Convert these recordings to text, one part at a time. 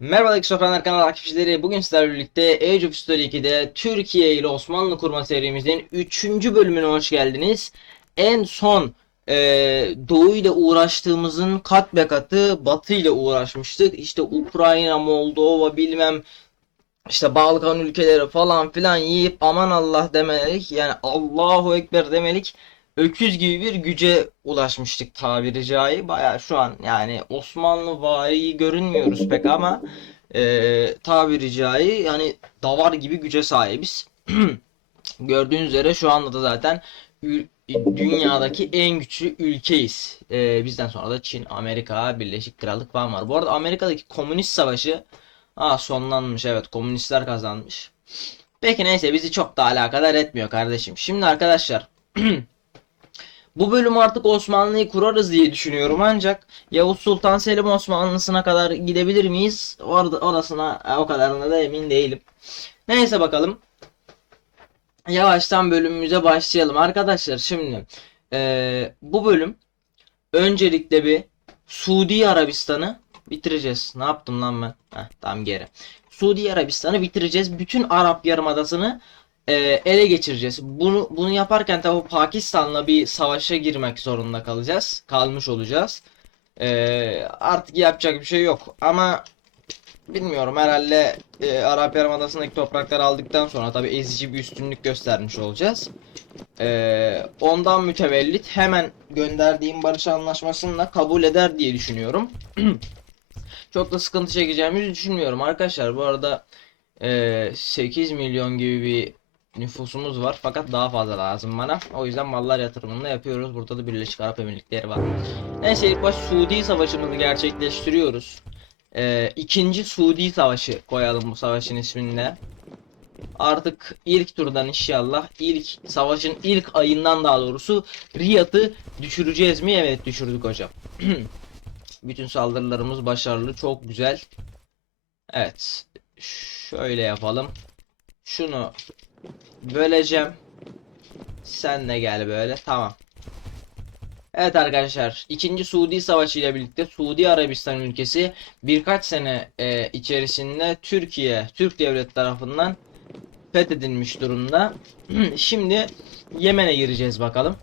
Merhaba Ekstrofrenler kanalı takipçileri. Bugün sizlerle birlikte Age of History 2'de Türkiye ile Osmanlı kurma serimizin 3. bölümüne hoş geldiniz. En son e, Doğu ile uğraştığımızın kat be katı Batı ile uğraşmıştık. İşte Ukrayna, Moldova bilmem işte Balkan ülkeleri falan filan yiyip aman Allah demelik yani Allahu Ekber demelik öküz gibi bir güce ulaşmıştık tabiri caizse. Baya şu an yani Osmanlı vari görünmüyoruz pek ama e, tabiri caizse yani davar gibi güce sahibiz. Gördüğünüz üzere şu anda da zaten dünyadaki en güçlü ülkeyiz. E, bizden sonra da Çin, Amerika, Birleşik Krallık falan var. Bu arada Amerika'daki komünist savaşı Aa sonlanmış evet komünistler kazanmış. Peki neyse bizi çok da alakadar etmiyor kardeşim. Şimdi arkadaşlar bu bölüm artık Osmanlı'yı kurarız diye düşünüyorum ancak Yavuz Sultan Selim Osmanlısına kadar gidebilir miyiz? Orada orasına e, o kadarına da emin değilim. Neyse bakalım. Yavaştan bölümümüze başlayalım arkadaşlar. Şimdi eee, bu bölüm öncelikle bir Suudi Arabistan'ı bitireceğiz. Ne yaptım lan ben? Heh, tam geri. Suudi Arabistan'ı bitireceğiz. Bütün Arap Yarımadası'nı e, ele geçireceğiz. Bunu bunu yaparken tabii Pakistan'la bir savaşa girmek zorunda kalacağız. Kalmış olacağız. E, artık yapacak bir şey yok. Ama bilmiyorum herhalde e, Arap Yarımadası'ndaki toprakları aldıktan sonra tabii ezici bir üstünlük göstermiş olacağız. E, ondan mütevellit hemen gönderdiğim barış anlaşmasını da kabul eder diye düşünüyorum. Çok da sıkıntı çekeceğimizi düşünmüyorum arkadaşlar. Bu arada e, 8 milyon gibi bir nüfusumuz var fakat daha fazla lazım bana. O yüzden mallar yatırımını yapıyoruz. Burada da Birleşik Arap Emirlikleri var. Neyse ilk baş Suudi Savaşı'mızı gerçekleştiriyoruz. E, ikinci Suudi Savaşı koyalım bu savaşın isminde. Artık ilk turdan inşallah ilk savaşın ilk ayından daha doğrusu Riyad'ı düşüreceğiz mi? Evet düşürdük hocam. Bütün saldırılarımız başarılı. Çok güzel. Evet. Şöyle yapalım. Şunu böleceğim. Sen de gel böyle. Tamam. Evet arkadaşlar. ikinci Suudi Savaşı ile birlikte Suudi Arabistan ülkesi birkaç sene e, içerisinde Türkiye, Türk devlet tarafından fethedilmiş durumda. Şimdi Yemen'e gireceğiz bakalım.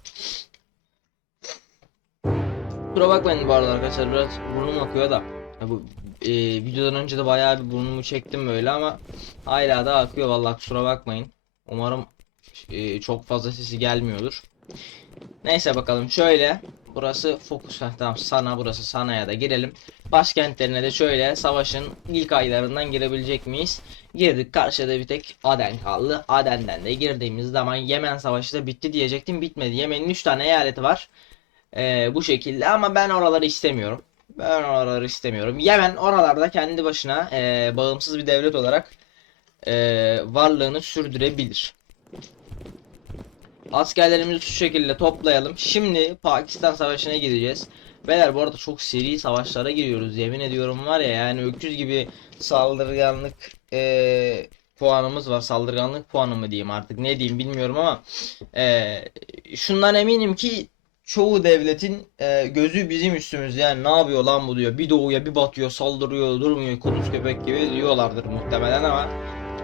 Kusura bakmayın bu arada arkadaşlar biraz burnum akıyor da. Ya bu e, videodan önce de bayağı bir burnumu çektim böyle ama hala da akıyor vallahi kusura bakmayın. Umarım e, çok fazla sesi gelmiyordur. Neyse bakalım şöyle burası fokus Heh, tamam sana burası Sana'ya da girelim. Başkentlerine de şöyle savaşın ilk aylarından girebilecek miyiz? Girdik karşıda bir tek Aden kaldı. Aden'den de girdiğimiz zaman Yemen savaşı da bitti diyecektim bitmedi. Yemen'in 3 tane eyaleti var. Ee, bu şekilde ama ben oraları istemiyorum. Ben oraları istemiyorum. Yemen oralarda kendi başına e, bağımsız bir devlet olarak e, varlığını sürdürebilir. Askerlerimizi şu şekilde toplayalım. Şimdi Pakistan Savaşı'na gideceğiz. Beyler bu arada çok seri savaşlara giriyoruz. Yemin ediyorum var ya yani öküz gibi saldırganlık e, puanımız var. Saldırganlık puanı mı diyeyim artık ne diyeyim bilmiyorum ama e, şundan eminim ki çoğu devletin e, gözü bizim üstümüzde yani ne yapıyor lan bu diyor. Bir doğuya bir batıyor saldırıyor durmuyor kuduz köpek gibi diyorlardır muhtemelen ama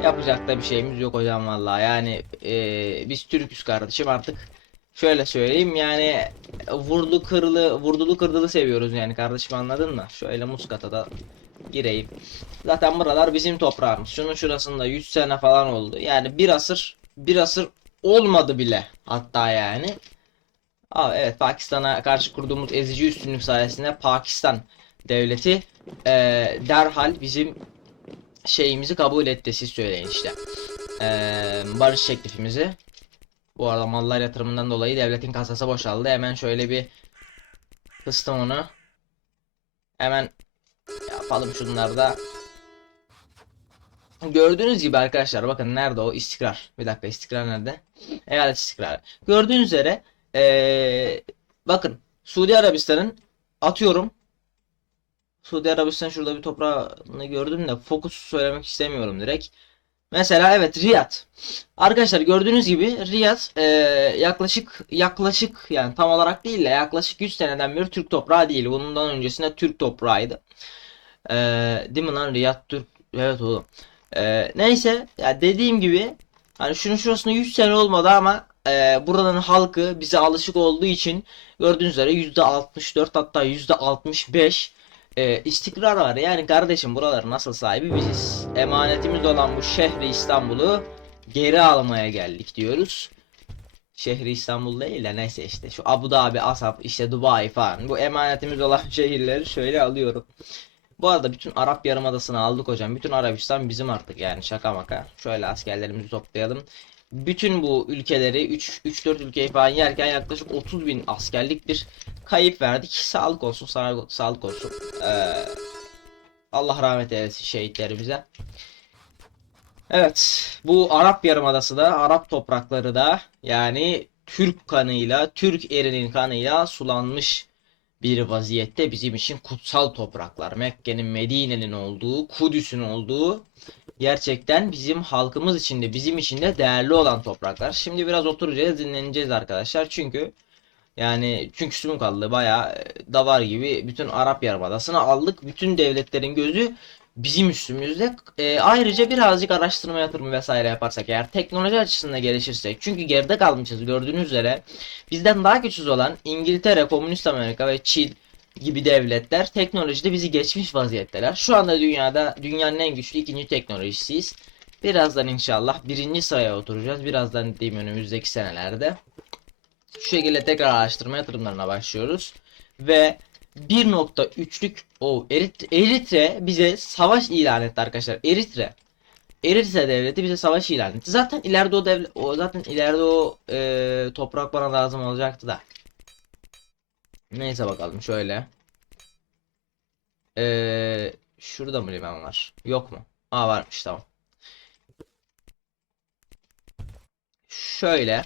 yapacak da bir şeyimiz yok hocam vallahi yani e, biz Türküz kardeşim artık şöyle söyleyeyim yani vurdu kırılı vurdulu kırdılı seviyoruz yani kardeşim anladın mı? Şöyle Muskat'a da gireyim. Zaten buralar bizim toprağımız. Şunun şurasında 100 sene falan oldu. Yani bir asır bir asır olmadı bile hatta yani. Aa, evet Pakistan'a karşı kurduğumuz ezici üstünlük sayesinde Pakistan devleti eee, derhal bizim şeyimizi kabul etti siz söyleyin işte. Eee, barış teklifimizi. Bu arada mallar yatırımından dolayı devletin kasası boşaldı. Hemen şöyle bir kıstım onu. Hemen yapalım şunları da. Gördüğünüz gibi arkadaşlar bakın nerede o istikrar. Bir dakika istikrar nerede? Eyalet istikrarı. Gördüğünüz üzere ee, bakın Suudi Arabistan'ın atıyorum Suudi Arabistan şurada bir toprağını gördüm de fokus söylemek istemiyorum direkt. Mesela evet Riyad. Arkadaşlar gördüğünüz gibi Riyad ee, yaklaşık yaklaşık yani tam olarak değil de yaklaşık 100 seneden beri Türk toprağı değil. Bundan öncesinde Türk toprağıydı. Ee, değil mi lan Riyad Türk? Evet oğlum. Ee, neyse ya dediğim gibi hani şunun şurasında 100 sene olmadı ama e, buranın halkı bize alışık olduğu için gördüğünüz üzere %64 hatta %65 e, istikrar var. Yani kardeşim buraların nasıl sahibi biziz. Emanetimiz olan bu şehri İstanbul'u geri almaya geldik diyoruz. Şehri İstanbul değil de neyse işte şu Abu Dhabi, Asap, işte Dubai falan bu emanetimiz olan şehirleri şöyle alıyorum. Bu arada bütün Arap Yarımadası'nı aldık hocam. Bütün Arabistan bizim artık yani şaka maka. Şöyle askerlerimizi toplayalım. Bütün bu ülkeleri 3 3-4 ülkeyi falan yerken yaklaşık 30 bin askerlik bir kayıp verdik. Sağlık olsun, sağlık, sağlık olsun. Ee, Allah rahmet eylesin şehitlerimize. Evet, bu Arap Yarımadası da, Arap toprakları da yani Türk kanıyla, Türk erinin kanıyla sulanmış bir vaziyette bizim için kutsal topraklar. Mekke'nin, Medine'nin olduğu, Kudüs'ün olduğu gerçekten bizim halkımız için de bizim için de değerli olan topraklar. Şimdi biraz oturacağız, dinleneceğiz arkadaşlar. Çünkü yani çünkü suyum kaldı bayağı e, davar gibi bütün Arap Yarımadası'nı aldık. Bütün devletlerin gözü bizim üstümüzde. E, ayrıca birazcık araştırma yatırımı vesaire yaparsak eğer teknoloji açısından gelişirsek çünkü geride kalmışız gördüğünüz üzere bizden daha güçsüz olan İngiltere, Komünist Amerika ve Çin gibi devletler teknolojide bizi geçmiş vaziyetteler. Şu anda dünyada dünyanın en güçlü ikinci teknolojisiyiz. Birazdan inşallah birinci sıraya oturacağız. Birazdan diyeyim önümüzdeki senelerde. Şu şekilde tekrar araştırma yatırımlarına başlıyoruz. Ve 1.3'lük o Erit Eritre bize savaş ilan etti arkadaşlar. Eritre. Eritre devleti bize savaş ilan etti. Zaten ileride o devlet o zaten ileride o e, toprak bana lazım olacaktı da. Neyse bakalım şöyle. E, şurada mı liman var? Yok mu? Aa varmış tamam. Şöyle.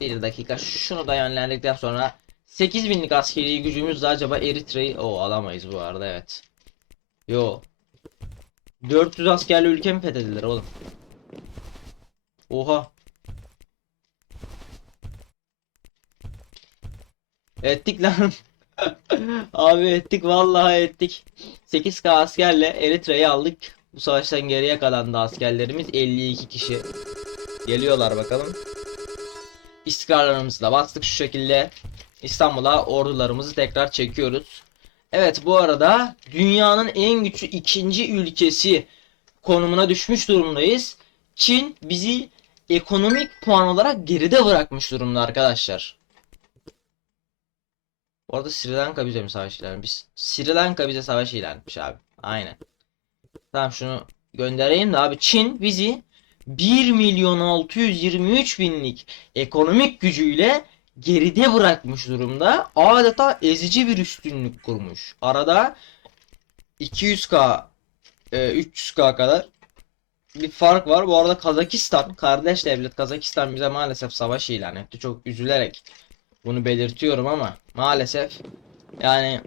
Bir dakika şunu da yönlendikten sonra 8000'lik askeri gücümüzle acaba Eritre'yi o alamayız bu arada evet. Yo. 400 askerli ülke mi fethedilir oğlum? Oha. Ettik lan. Abi ettik vallahi ettik. 8k askerle Eritre'yi aldık. Bu savaştan geriye kalan da askerlerimiz 52 kişi. Geliyorlar bakalım. İstikrarlarımızı da bastık şu şekilde. İstanbul'a ordularımızı tekrar çekiyoruz. Evet bu arada dünyanın en güçlü ikinci ülkesi konumuna düşmüş durumdayız. Çin bizi ekonomik puan olarak geride bırakmış durumda arkadaşlar. Bu arada Sri Lanka bize mi savaş ilan etmiş? Sri Lanka bize savaş ilan etmiş abi. Aynen. Tamam şunu göndereyim de abi Çin bizi 1 milyon 623 binlik ekonomik gücüyle geride bırakmış durumda. Adeta ezici bir üstünlük kurmuş. Arada 200k e, 300k kadar bir fark var. Bu arada Kazakistan, kardeş devlet Kazakistan bize maalesef savaş ilan etti. Çok üzülerek bunu belirtiyorum ama maalesef yani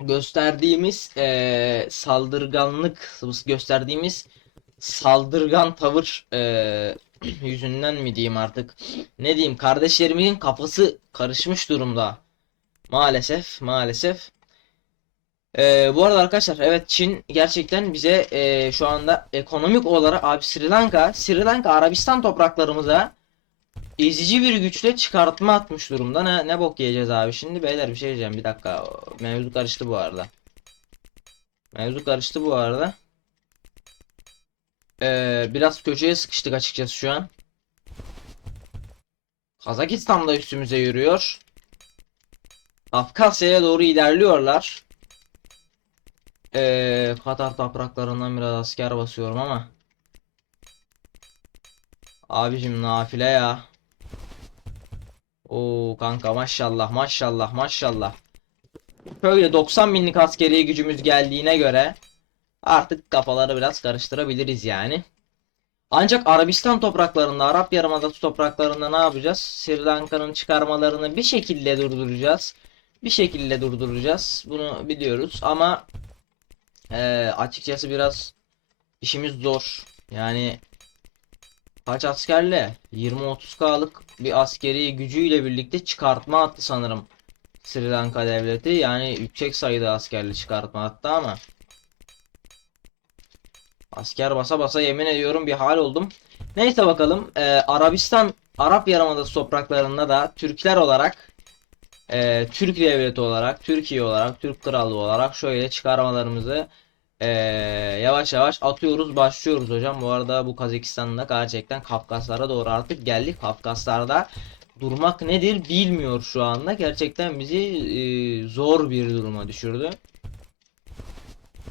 gösterdiğimiz e, saldırganlık gösterdiğimiz saldırgan tavır e, yüzünden mi diyeyim artık ne diyeyim kardeşlerimin kafası karışmış durumda maalesef maalesef Ee, bu arada arkadaşlar evet Çin gerçekten bize e, şu anda ekonomik olarak abi Sri Lanka Sri Lanka Arabistan topraklarımıza ezici bir güçle çıkartma atmış durumda ne, ne bok yiyeceğiz abi şimdi beyler bir şey diyeceğim bir dakika mevzu karıştı bu arada mevzu karıştı bu arada ee, biraz köşeye sıkıştık açıkçası şu an. Kazakistan da üstümüze yürüyor. Afkasya'ya doğru ilerliyorlar. Ee, Katar topraklarından biraz asker basıyorum ama. Abicim nafile ya. Oo kanka maşallah maşallah maşallah. Şöyle 90 binlik askeri gücümüz geldiğine göre Artık kafaları biraz karıştırabiliriz yani. Ancak Arabistan topraklarında, Arap Yarımadası topraklarında ne yapacağız? Sri Lanka'nın çıkarmalarını bir şekilde durduracağız. Bir şekilde durduracağız. Bunu biliyoruz ama e, açıkçası biraz işimiz zor. Yani kaç askerle 20-30k'lık bir askeri gücüyle birlikte çıkartma attı sanırım Sri Lanka devleti. Yani yüksek sayıda askerli çıkartma attı ama asker basa basa yemin ediyorum bir hal oldum. Neyse bakalım. Ee, Arabistan Arap Yarımadası topraklarında da Türkler olarak e, Türk devleti olarak, Türkiye olarak, Türk krallığı olarak şöyle çıkarmalarımızı e, yavaş yavaş atıyoruz, başlıyoruz hocam. Bu arada bu Kazakistan'da gerçekten Kafkaslara doğru artık geldik. Kafkaslarda durmak nedir bilmiyor şu anda. Gerçekten bizi e, zor bir duruma düşürdü.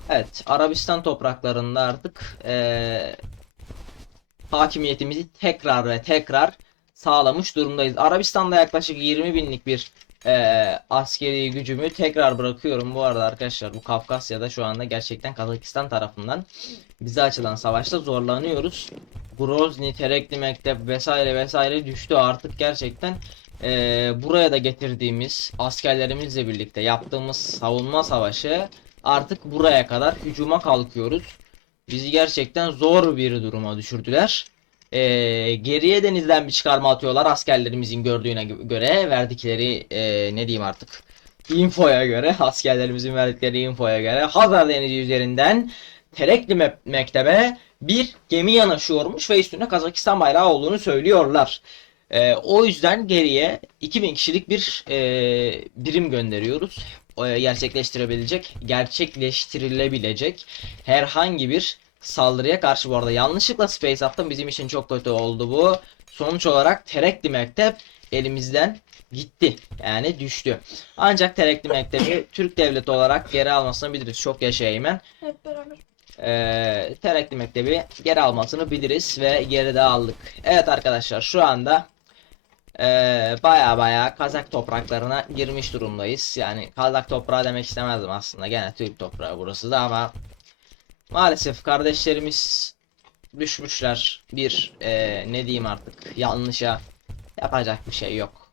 Evet, Arabistan topraklarında artık e, hakimiyetimizi tekrar ve tekrar sağlamış durumdayız. Arabistan'da yaklaşık 20 binlik bir eee, askeri gücümü tekrar bırakıyorum. Bu arada arkadaşlar bu Kafkasya'da şu anda gerçekten Kazakistan tarafından bize açılan savaşta zorlanıyoruz. Grozny, Terekli Mektep vesaire vesaire düştü artık gerçekten eee, buraya da getirdiğimiz askerlerimizle birlikte yaptığımız savunma savaşı artık buraya kadar hücuma kalkıyoruz. Bizi gerçekten zor bir duruma düşürdüler. Ee, geriye denizden bir çıkarma atıyorlar askerlerimizin gördüğüne gö- göre verdikleri ee, ne diyeyim artık infoya göre askerlerimizin verdikleri infoya göre Hazar Denizi üzerinden Terekli Me- Mektebe bir gemi yanaşıyormuş ve üstünde Kazakistan bayrağı olduğunu söylüyorlar. Ee, o yüzden geriye 2000 kişilik bir ee, birim gönderiyoruz. Ee, gerçekleştirebilecek, gerçekleştirilebilecek herhangi bir saldırıya karşı bu arada yanlışlıkla space attım. Bizim için çok kötü oldu bu. Sonuç olarak Terekli Mektep elimizden gitti. Yani düştü. Ancak Terekli Mektep'i Türk Devleti olarak geri almasını biliriz. Çok yaşa Eymen. Hep beraber. Ee, Terekli Mektebi geri almasını biliriz ve geride aldık. Evet arkadaşlar şu anda ee, baya baya Kazak topraklarına girmiş durumdayız. Yani Kazak toprağı demek istemezdim aslında. Gene Türk toprağı burası da ama maalesef kardeşlerimiz düşmüşler bir ee, ne diyeyim artık yanlışa yapacak bir şey yok.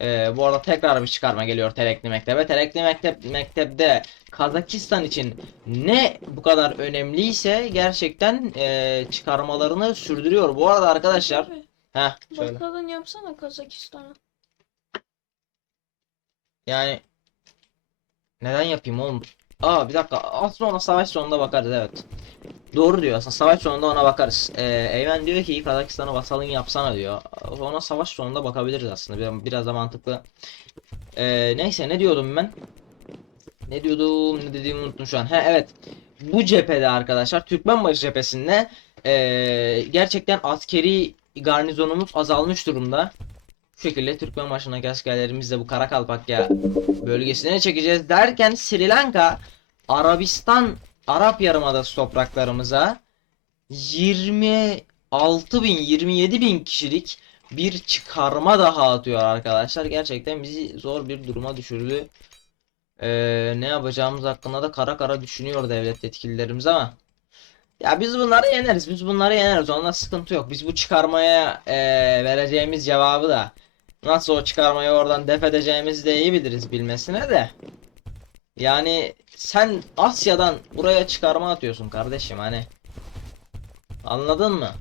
Ee, bu arada tekrar bir çıkarma geliyor Terekli Mektep'e. Terekli Mektep Mektep'te Kazakistan için ne bu kadar önemliyse gerçekten ee, çıkarmalarını sürdürüyor. Bu arada arkadaşlar Heh, şöyle. bakalım yapsana Kazakistan'a. Yani neden yapayım oğlum? Aa bir dakika. Aslında ona savaş sonunda bakarız evet. Doğru diyor aslında savaş sonunda ona bakarız. Ee, Eymen diyor ki Kazakistan'a vasalın yapsana diyor. Ona savaş sonunda bakabiliriz aslında. Biraz, biraz da mantıklı. Ee, neyse ne diyordum ben? Ne diyordum? Ne dediğimi unuttum şu an. He evet. Bu cephede arkadaşlar Türkmenbaşı cephesinde ee, gerçekten askeri garnizonumuz azalmış durumda. Bu şekilde Türkmenbaşı'ndaki askerlerimizle bu Karakalpakya bölgesine çekeceğiz derken Sri Lanka Arabistan Arap Yarımadası topraklarımıza 26 bin 27 bin kişilik bir çıkarma daha atıyor arkadaşlar. Gerçekten bizi zor bir duruma düşürdü. Ee, ne yapacağımız hakkında da kara kara düşünüyor devlet yetkililerimiz ama ya biz bunları yeneriz. Biz bunları yeneriz. Onda sıkıntı yok. Biz bu çıkarmaya ee, vereceğimiz cevabı da nasıl o çıkarmayı oradan def edeceğimizi de iyi biliriz bilmesine de. Yani sen Asya'dan buraya çıkarma atıyorsun kardeşim hani. Anladın mı?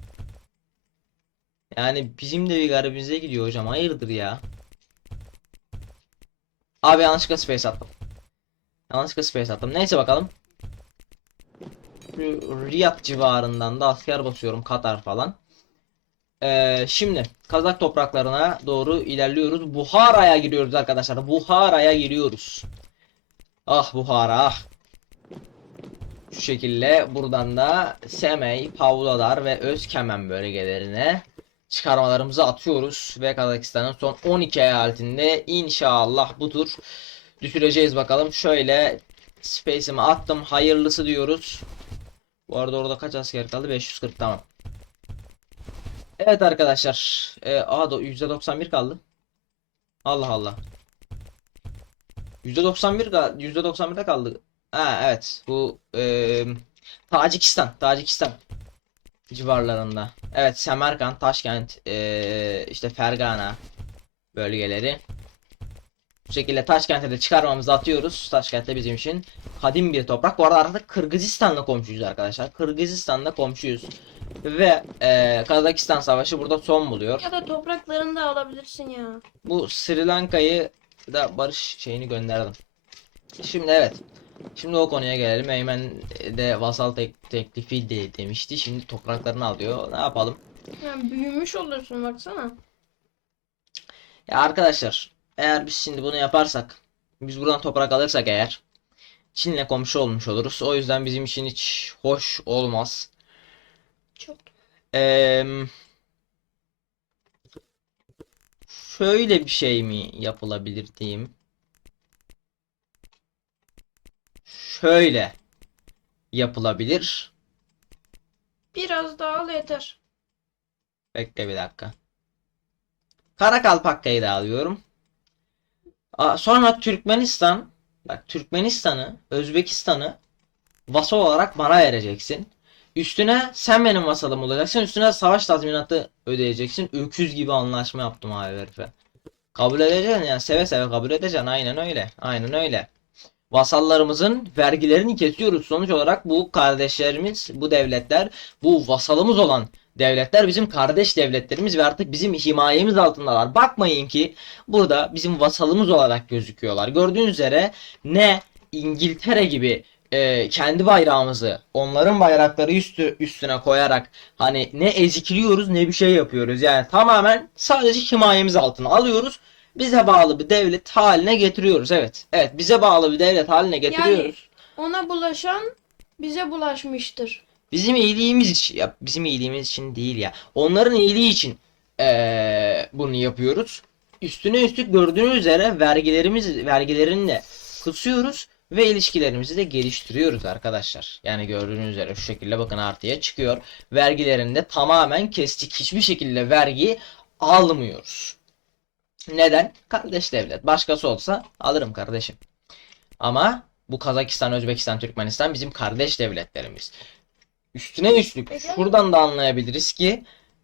Yani bizim de bir garibimize gidiyor hocam. Hayırdır ya? Abi yanlışlıkla space attım. Yanlışlıkla space attım. Neyse bakalım. Riyad civarından da asker basıyorum. Katar falan. Ee, şimdi Kazak topraklarına doğru ilerliyoruz. Buhara'ya giriyoruz arkadaşlar. Buhara'ya giriyoruz. Ah Buhara ah. Şu şekilde buradan da Semey, Pavlodar ve Özkemen bölgelerine çıkarmalarımızı atıyoruz ve Kazakistan'ın son 12 eyaletinde inşallah bu tur düşüreceğiz bakalım. Şöyle space'imi attım. Hayırlısı diyoruz. Bu arada orada kaç asker kaldı? 540 tamam. Evet arkadaşlar. Ee, aha da %91 kaldı. Allah Allah. %91 ka- %91'de kaldı. Ha evet. Bu eee, Tacikistan, Tacikistan civarlarında. Evet, Semerkant, Taşkent, eee, işte Fergana bölgeleri. Bu şekilde Taşkent'e de çıkarmamızı atıyoruz. Taşkent de bizim için kadim bir toprak. Bu arada artık Kırgızistan'la komşuyuz arkadaşlar. Kırgızistan'la komşuyuz. Ve e, Kazakistan Savaşı burada son buluyor. Ya da topraklarını da alabilirsin ya. Bu Sri Lanka'yı da barış şeyini gönderdim. Şimdi evet. Şimdi o konuya gelelim. Eymen de vasal tek teklifi de demişti. Şimdi topraklarını alıyor. Ne yapalım? Yani büyümüş olursun baksana. Ya arkadaşlar eğer biz şimdi bunu yaparsak biz buradan toprak alırsak eğer Çin'le komşu olmuş oluruz. O yüzden bizim için hiç hoş olmaz. Çok. Eee şöyle bir şey mi yapılabilir diyeyim. Şöyle yapılabilir. Biraz daha al yeter. Bekle bir dakika. Karakalpakka'yı da alıyorum. Aa, sonra Türkmenistan. Bak Türkmenistan'ı, Özbekistan'ı vasal olarak bana vereceksin. Üstüne sen benim vasalım olacaksın. Üstüne savaş tazminatı ödeyeceksin. Öküz gibi anlaşma yaptım abi herife. Kabul edeceksin yani seve seve kabul edeceksin. Aynen öyle. Aynen öyle. Vasallarımızın vergilerini kesiyoruz. Sonuç olarak bu kardeşlerimiz, bu devletler, bu vasalımız olan devletler bizim kardeş devletlerimiz ve artık bizim himayemiz altındalar. Bakmayın ki burada bizim vasalımız olarak gözüküyorlar. Gördüğünüz üzere ne İngiltere gibi e, kendi bayrağımızı onların bayrakları üstü üstüne koyarak hani ne ezikliyoruz ne bir şey yapıyoruz. Yani tamamen sadece himayemiz altına alıyoruz. Bize bağlı bir devlet haline getiriyoruz. Evet. Evet, bize bağlı bir devlet haline getiriyoruz. Ona bulaşan bize bulaşmıştır. Bizim iyiliğimiz için ya bizim iyiliğimiz için değil ya. Onların iyiliği için eee, bunu yapıyoruz. Üstüne üstlük gördüğünüz üzere vergilerimiz vergilerini de kısıyoruz ve ilişkilerimizi de geliştiriyoruz arkadaşlar. Yani gördüğünüz üzere şu şekilde bakın artıya çıkıyor. Vergilerini de tamamen kestik. Hiçbir şekilde vergi almıyoruz. Neden? Kardeş devlet. Başkası olsa alırım kardeşim. Ama bu Kazakistan, Özbekistan, Türkmenistan bizim kardeş devletlerimiz. Üstüne üstlük şuradan da anlayabiliriz ki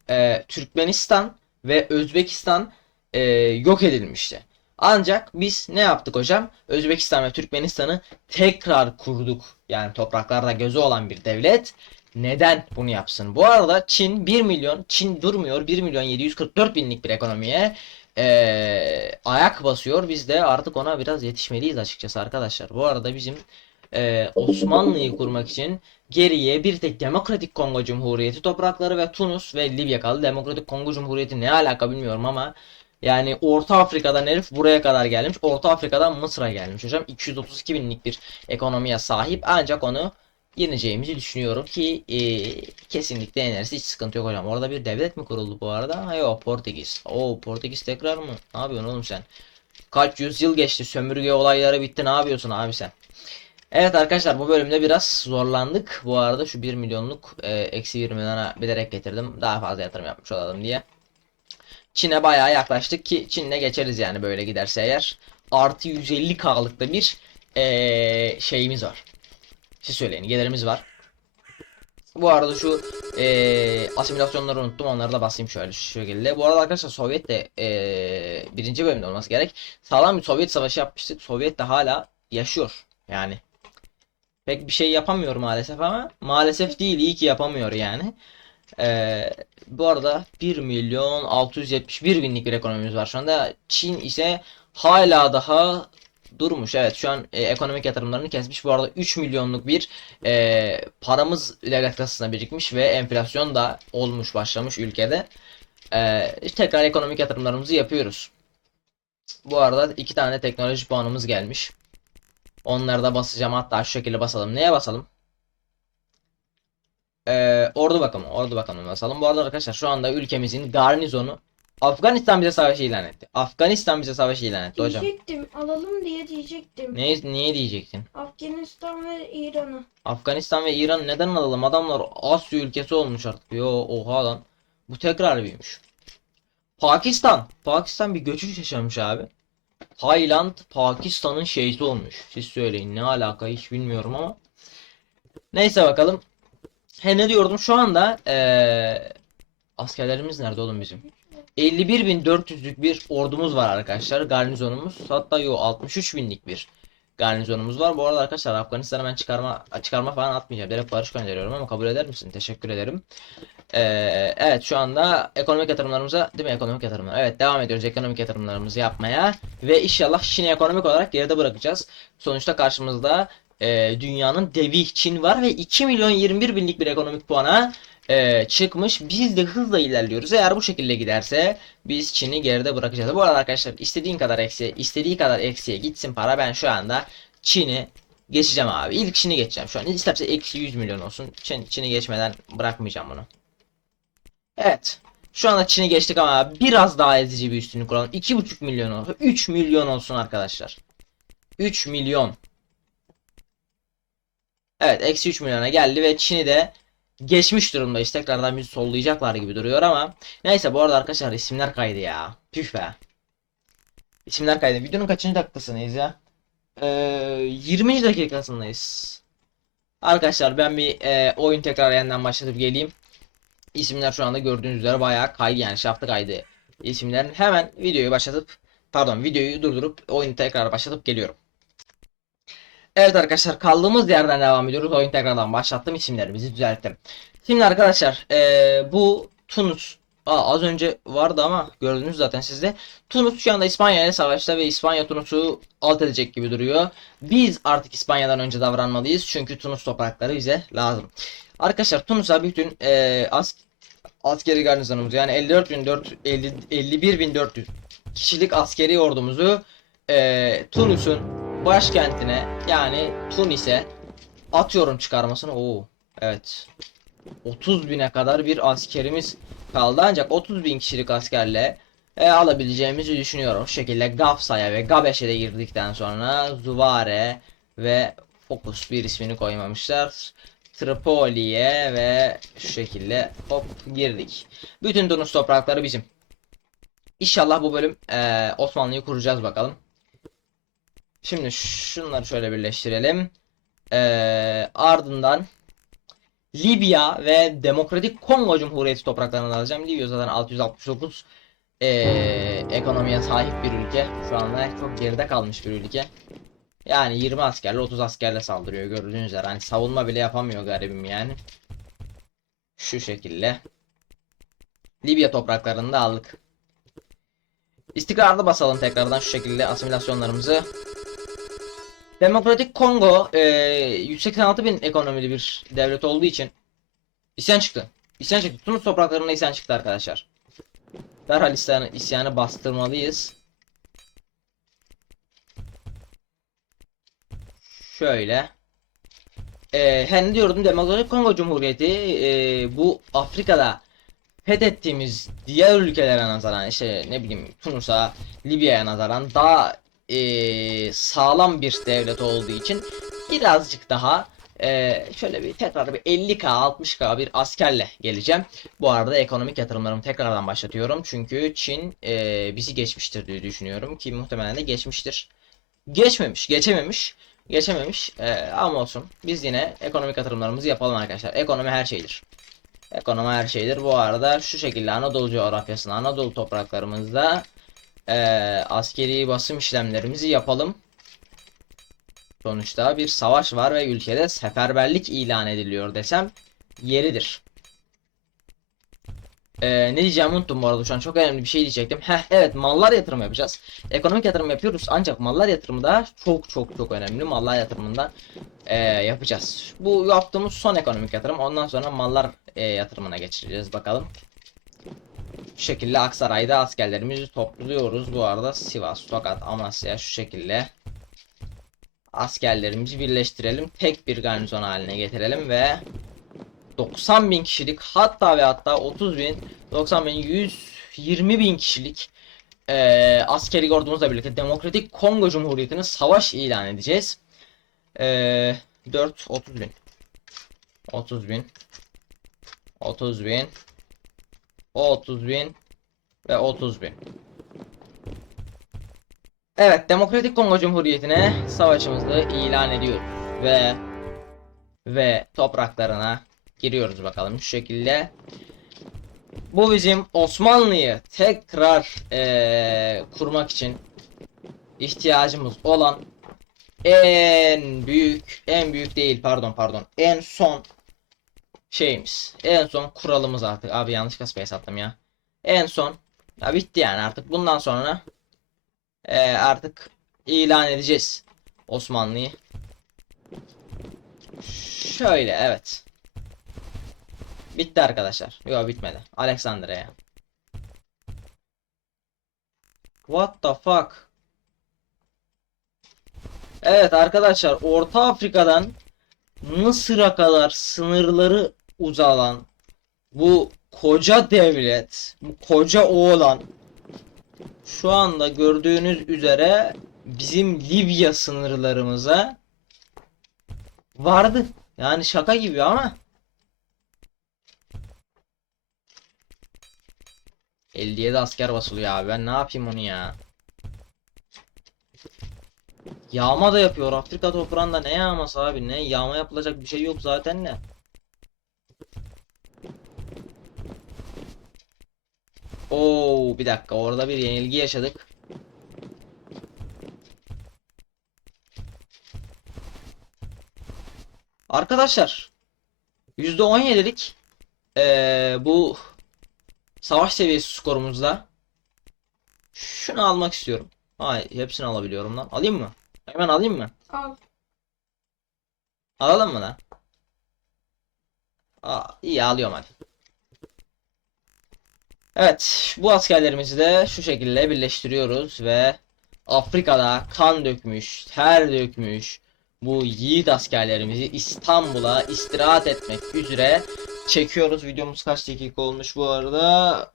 e, Türkmenistan ve Özbekistan e, yok edilmişti. Ancak biz ne yaptık hocam? Özbekistan ve Türkmenistan'ı tekrar kurduk. Yani topraklarda gözü olan bir devlet. Neden bunu yapsın? Bu arada Çin 1 milyon, Çin durmuyor 1 milyon 744 binlik bir ekonomiye e, ayak basıyor. Biz de artık ona biraz yetişmeliyiz açıkçası arkadaşlar. Bu arada bizim e, Osmanlı'yı kurmak için Geriye bir tek Demokratik Kongo Cumhuriyeti toprakları ve Tunus ve Libya kaldı. Demokratik Kongo Cumhuriyeti ne alaka bilmiyorum ama yani Orta Afrika'dan herif buraya kadar gelmiş. Orta Afrika'dan Mısır'a gelmiş hocam. 232 binlik bir ekonomiye sahip ancak onu yeneceğimizi düşünüyorum ki e, kesinlikle yeneriz. Hiç sıkıntı yok hocam. Orada bir devlet mi kuruldu bu arada? Ha yok Portekiz. Oo Portekiz tekrar mı? Ne yapıyorsun oğlum sen? Kaç yüzyıl geçti. Sömürge olayları bitti. Ne yapıyorsun abi sen? Evet arkadaşlar bu bölümde biraz zorlandık. Bu arada şu 1 milyonluk e, eksi 1 milyona bilerek getirdim. Daha fazla yatırım yapmış olalım diye. Çin'e bayağı yaklaştık ki Çin'le geçeriz yani böyle giderse eğer. Artı 150 K'lık da bir e, şeyimiz var. Siz söyleyin gelirimiz var. Bu arada şu e, asimilasyonları unuttum onları da basayım şöyle şu şekilde. Bu arada arkadaşlar Sovyet de e, birinci bölümde olması gerek. Sağlam bir Sovyet savaşı yapmıştık. Sovyet de hala yaşıyor. Yani pek bir şey yapamıyor maalesef ama maalesef değil iyi ki yapamıyor yani. Ee, bu arada 1 milyon 671 binlik bir ekonomimiz var şu anda. Çin ise hala daha durmuş. Evet şu an e, ekonomik yatırımlarını kesmiş. Bu arada 3 milyonluk bir e, paramız devlet kasasına birikmiş ve enflasyon da olmuş başlamış ülkede. E, tekrar ekonomik yatırımlarımızı yapıyoruz. Bu arada iki tane teknoloji puanımız gelmiş. Onları da basacağım hatta şu şekilde basalım. Neye basalım? Ee, ordu bakımı. Ordu bakımı basalım. Bu arada arkadaşlar şu anda ülkemizin garnizonu Afganistan bize savaşı ilan etti. Afganistan bize savaşı ilan etti hocam. Diyecektim alalım diye diyecektim. Ne, niye diyecektin? Afganistan ve İran'ı. Afganistan ve İran neden alalım? Adamlar Asya ülkesi olmuş artık. Yo oha lan. Bu tekrar büyümüş. Pakistan. Pakistan bir göçüş yaşamış abi. Tayland Pakistan'ın şeysi olmuş. Siz söyleyin ne alaka hiç bilmiyorum ama. Neyse bakalım. He ne diyordum şu anda eee, askerlerimiz nerede oğlum bizim? 51.400'lük bir ordumuz var arkadaşlar. Garnizonumuz. Hatta yo 63 binlik bir garnizonumuz var. Bu arada arkadaşlar Afganistan'a ben çıkarma çıkarma falan atmayacağım. Direkt barış gönderiyorum ama kabul eder misin? Teşekkür ederim. Ee, evet şu anda ekonomik yatırımlarımıza değil mi ekonomik yatırımlar evet devam ediyoruz ekonomik yatırımlarımızı yapmaya ve inşallah Çin'i ekonomik olarak geride bırakacağız. Sonuçta karşımızda e, dünyanın devi Çin var ve 2 milyon 21 binlik bir ekonomik puana e, çıkmış. Biz de hızla ilerliyoruz. Eğer bu şekilde giderse biz Çin'i geride bırakacağız. Bu arada arkadaşlar istediğin kadar eksi, istediği kadar eksiye gitsin para. Ben şu anda Çin'i geçeceğim abi. İlk Çin'i geçeceğim şu an. İsterse eksi 100 milyon olsun. Çin, Çin'i geçmeden bırakmayacağım bunu. Evet. Şu anda Çin'i geçtik ama biraz daha ezici bir üstünlük kuralım. 2,5 milyon olsun. 3 milyon olsun arkadaşlar. 3 milyon. Evet eksi 3 milyona geldi ve Çin'i de geçmiş durumdayız. Tekrardan bizi sollayacaklar gibi duruyor ama. Neyse bu arada arkadaşlar isimler kaydı ya. Püf be. İsimler kaydı. Videonun kaçıncı dakikasındayız ya? Ee, 20. dakikasındayız. Arkadaşlar ben bir e, oyun tekrar yeniden başlatıp geleyim. İsimler şu anda gördüğünüz üzere bayağı kaydı yani şaftı kaydı isimlerin. Hemen videoyu başlatıp pardon videoyu durdurup oyunu tekrar başlatıp geliyorum. Evet arkadaşlar kaldığımız yerden devam ediyoruz. Oyun tekrardan başlattım isimlerimizi düzelttim. Şimdi arkadaşlar eee, bu Tunus Aa, az önce vardı ama gördünüz zaten sizde. Tunus şu anda İspanya ile savaşta ve İspanya Tunus'u alt edecek gibi duruyor. Biz artık İspanya'dan önce davranmalıyız çünkü Tunus toprakları bize lazım. Arkadaşlar Tunus'a bütün eee as askeri garnizonumuzu yani 54.400 50 51.400 kişilik askeri ordumuzu eee Tunus'un başkentine yani Tunis'e atıyorum çıkarmasını. Oo evet. 30 bine kadar bir askerimiz kaldı ancak 30 bin kişilik askerle e, alabileceğimizi düşünüyorum. Şu şekilde Gafsa'ya ve Gabeş'e de girdikten sonra Zuvare ve Focus bir ismini koymamışlar. Tripoli'ye ve şu şekilde hop girdik. Bütün Tunus toprakları bizim. İnşallah bu bölüm e, Osmanlı'yı kuracağız bakalım. Şimdi şunları şöyle birleştirelim. Ee, ardından Libya ve Demokratik Kongo Cumhuriyeti topraklarını alacağım. Libya zaten 669 ee, ekonomiye sahip bir ülke. Şu anda çok geride kalmış bir ülke. Yani 20 askerle 30 askerle saldırıyor gördüğünüz üzere. Hani savunma bile yapamıyor garibim yani. Şu şekilde. Libya topraklarını da aldık. İstikrarlı basalım tekrardan şu şekilde asimilasyonlarımızı. Demokratik Kongo e, 186 bin ekonomili bir devlet olduğu için isyan çıktı. İsyan çıktı. Tunus topraklarında isyan çıktı arkadaşlar. Derhal isyanı, isyanı bastırmalıyız. Şöyle. E, hem diyordum Demokratik Kongo Cumhuriyeti e, bu Afrika'da fethettiğimiz diğer ülkelere nazaran işte ne bileyim Tunus'a, Libya'ya nazaran daha e, sağlam bir devlet olduğu için birazcık daha e, şöyle bir tekrar bir 50k 60k bir askerle geleceğim. Bu arada ekonomik yatırımlarımı tekrardan başlatıyorum. Çünkü Çin e, bizi geçmiştir diye düşünüyorum ki muhtemelen de geçmiştir. Geçmemiş, geçememiş. Geçememiş e, ama olsun. Biz yine ekonomik yatırımlarımızı yapalım arkadaşlar. Ekonomi her şeydir. Ekonomi her şeydir. Bu arada şu şekilde Anadolu coğrafyasında, Anadolu topraklarımızda eee, askeri basım işlemlerimizi yapalım. Sonuçta bir savaş var ve ülkede seferberlik ilan ediliyor desem yeridir. Eee, ne diyeceğimi unuttum bu arada şu an çok önemli bir şey diyecektim. Heh evet mallar yatırım yapacağız. Ekonomik yatırım yapıyoruz ancak mallar yatırımı da çok çok çok önemli. Mallar yatırımında eee, yapacağız. Bu yaptığımız son ekonomik yatırım ondan sonra mallar eee, yatırımına geçireceğiz bakalım. Şu şekilde Aksaray'da askerlerimizi topluyoruz. Bu arada Sivas, Tokat, Amasya şu şekilde askerlerimizi birleştirelim. Tek bir garnizon haline getirelim ve 90 bin kişilik hatta ve hatta 30 bin 90 bin 120 bin kişilik eee askeri ordumuzla birlikte Demokratik Kongo Cumhuriyeti'ne savaş ilan edeceğiz. Eee 4 30 bin 30 bin 30 bin 30 bin ve 30 bin. Evet, Demokratik Kongo Cumhuriyeti'ne savaşımızı ilan ediyoruz ve ve topraklarına giriyoruz bakalım şu şekilde. Bu bizim Osmanlı'yı tekrar eee, kurmak için ihtiyacımız olan en büyük, en büyük değil pardon pardon, en son şeyimiz. En son kuralımız artık. Abi yanlış space attım ya. En son ya bitti yani artık bundan sonra e, artık ilan edeceğiz Osmanlı'yı. Şöyle evet. Bitti arkadaşlar. Yok bitmedi. Alexandria. What the fuck? Evet arkadaşlar Orta Afrika'dan Mısır'a kadar sınırları uzanan bu koca devlet, bu koca oğlan şu anda gördüğünüz üzere bizim Libya sınırlarımıza vardı. Yani şaka gibi ama 57 asker basılıyor abi. Ben ne yapayım onu ya? Yağma da yapıyor. Afrika toprağında ne yağması abi? Ne yağma yapılacak bir şey yok zaten ne? Oo bir dakika orada bir yenilgi yaşadık. Arkadaşlar %17'lik eee bu savaş seviyesi skorumuzda şunu almak istiyorum. Hayır hepsini alabiliyorum lan. Alayım mı? Hemen alayım mı? Al. Alalım mı lan? Aa, iyi alıyorum hadi. Evet, bu askerlerimizi de şu şekilde birleştiriyoruz ve Afrika'da kan dökmüş, ter dökmüş bu yiğit askerlerimizi İstanbul'a istirahat etmek üzere çekiyoruz. Videomuz kaç dakika olmuş bu arada?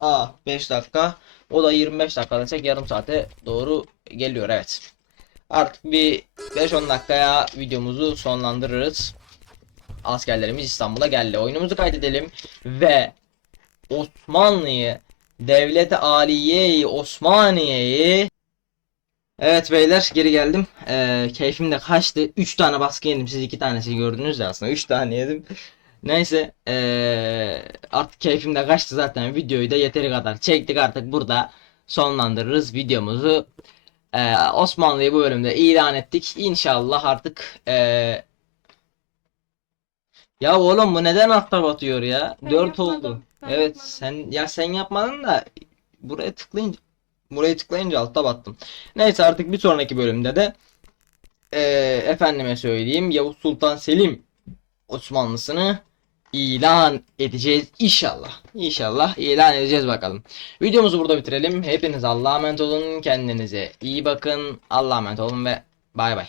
Aa 5 dakika. O da 25 dakika desek yarım saate doğru geliyor evet. Artık bir 5-10 dakikaya videomuzu sonlandırırız. Askerlerimiz İstanbul'a geldi. Oyunumuzu kaydedelim ve Osmanlı'yı Devlet-i Aliye-i Osmaniye'yi Evet beyler geri geldim. Ee, keyfim de kaçtı. 3 tane baskı yedim. Siz 2 tanesi gördünüz de aslında. 3 tane yedim. Neyse ee, artık keyfim de kaçtı zaten. Videoyu da yeteri kadar çektik artık burada sonlandırırız videomuzu. Ee, Osmanlı'yı bu bölümde ilan ettik. İnşallah artık ee... Ya oğlum bu neden altta batıyor ya? Ben 4 yapmadım, oldu. Ben Evet yapmadım. sen ya sen yapmadın da buraya tıklayınca buraya tıklayınca altta battım. Neyse artık bir sonraki bölümde de ee, efendime söyleyeyim Yavuz Sultan Selim Osmanlısını ilan edeceğiz inşallah. İnşallah ilan edeceğiz bakalım. Videomuzu burada bitirelim. Hepiniz Allah'a emanet olun. Kendinize iyi bakın. Allah'a emanet olun ve bay bay.